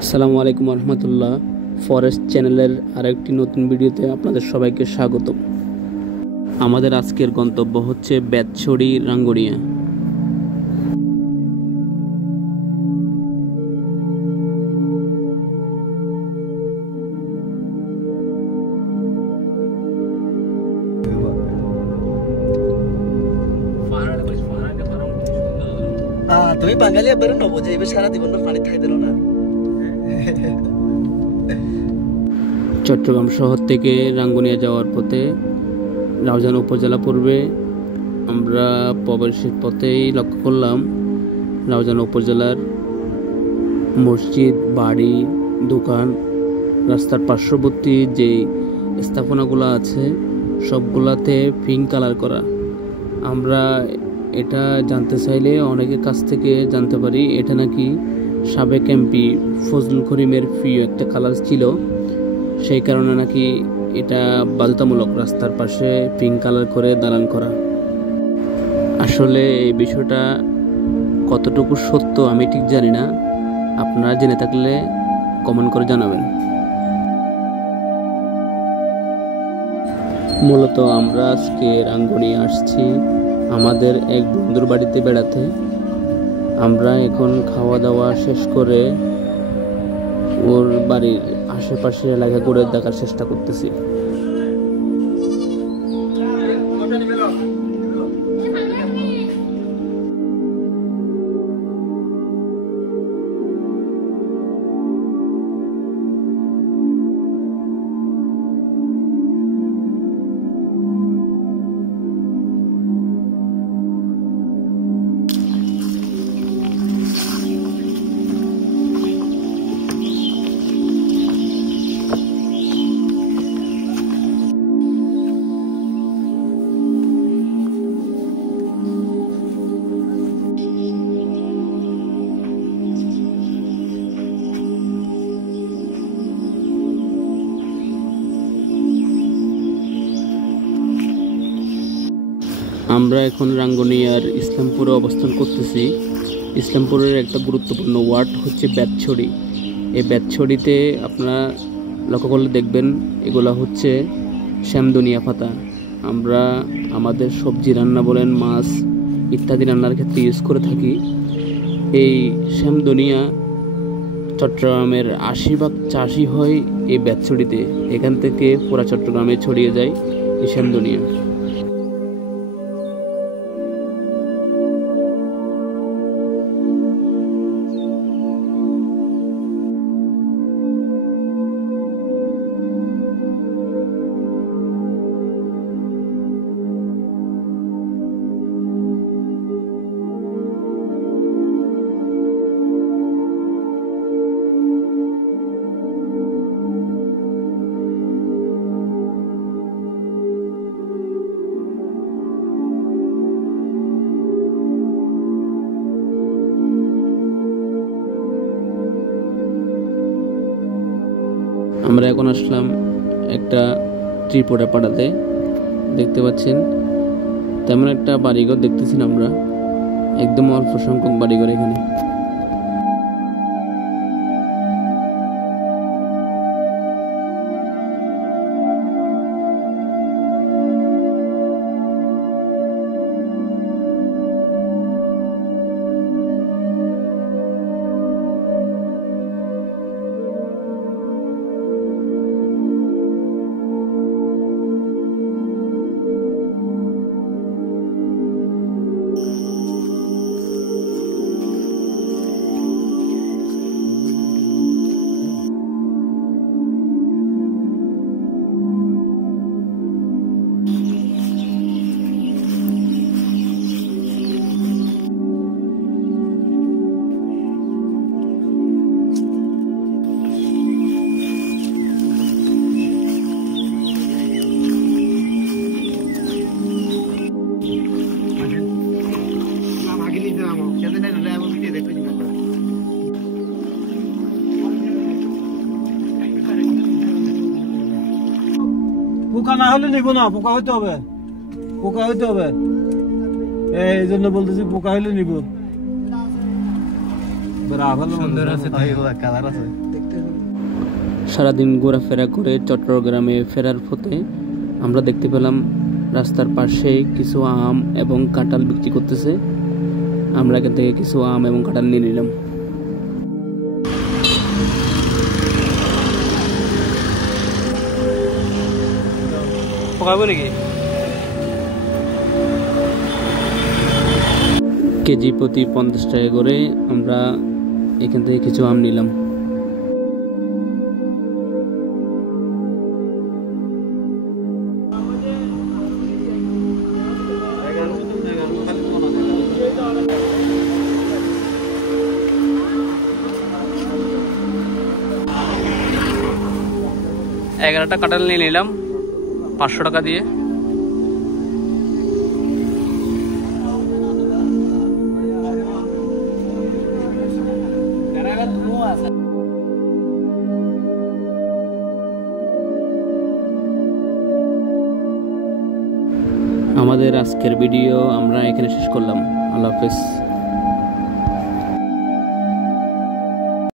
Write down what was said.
আসসালামু আলাইকুম রহমতুল্লাহ। ফরেস্ট চ্যানেলের আরেকটি নতুন ভিডিওতে আপনাদের সবাইকে স্বাগত। আমাদের আজকের গন্তব্য হচ্ছে বেতছড়ি রাঙ্গুনিয়া। তুমি বাঙালি বেরো নবো যে এবার সারা জীবন পানি খাই দিল না। চট্টগ্রাম শহর থেকে রাঙ্গুনিয়া যাওয়ার পথে রাউজান উপজেলা পূর্বে আমরা প্রবেশের পথেই লক্ষ্য করলাম রাউজান উপজেলার মসজিদ, বাড়ি, দোকান, রাস্তার পার্শ্ববর্তী যে স্থাপনাগুলো আছে সবগুলাতে পিঙ্ক কালার করা। আমরা এটা জানতে চাইলে অনেকের কাছ থেকে জানতে পারি এটা নাকি সাবেক এমপি ফজলুল করিমের প্রিয় একটা কালার ছিল, সেই কারণে নাকি এটা বাধ্যতামূলক রাস্তার পাশে পিঙ্ক কালার করে দালান করা। আসলে এই বিষয়টা কতটুকু সত্য আমি ঠিক জানি না, আপনারা জেনে থাকলে কমেন্ট করে জানাবেন। মূলত আমরা আজকে রাঙ্গুনিয়া আসছি আমাদের এক বন্ধুর বাড়িতে বেড়াতে। আমরা এখন খাওয়া দাওয়া শেষ করে ওর বাড়ির আশেপাশে এলাকা ঘুরে দেখার চেষ্টা করতেছি। আমরা এখন রাঙ্গুনিয়ার ইসলামপুরে অবস্থান করতেছি। ইসলামপুরের একটা গুরুত্বপূর্ণ ওয়ার্ড হচ্ছে বেতছড়ি। এই বেতছড়িতে আপনারা লক্ষ্য করলে দেখবেন এগুলা হচ্ছে শ্যামদুনিয়া পাতা। আমরা আমাদের সবজি রান্না বলেন, মাছ ইত্যাদি রান্নার ক্ষেত্রে ইউজ করে থাকি। এই শ্যামদুনিয়া চট্টগ্রামের ৮০% চাষই হয় এই বেতছড়িতে। এখান থেকে পুরা চট্টগ্রামে ছড়িয়ে যায় এই শ্যামদুনিয়া। আমরা এখন আসলাম একটা ত্রিপুরা পাড়াতে। দেখতে পাচ্ছেন তেমন একটা বাড়িঘর দেখতেছি না আমরা, একদম অল্প সংখ্যক বাড়িঘর এখানে। পোকা না হলে নিব না, পোকা হইতে হবে, পোকা হইতে হবে, এই জন্য বলতেছি পোকা হইলে নিব। সারাদিন ঘোরাফেরা করে চট্টগ্রামে ফেরার পথে আমরা দেখতে পেলাম রাস্তার পাশে কিছু আম এবং কাঁঠাল বিক্রি করতেছে। আমরা এখান থেকে কিছু আম এবং কাঁঠাল নিয়ে নিলাম। কেজি প্রতি 50 টাকা করে আমরা এখান থেকে কিছু আম নিলাম। এগারোটা কাঁঠাল নিয়ে নিলাম 500 টাকা দিয়ে। আমাদের আজকের ভিডিও আমরা এখানে শেষ করলাম। আল্লাহ হাফেজ।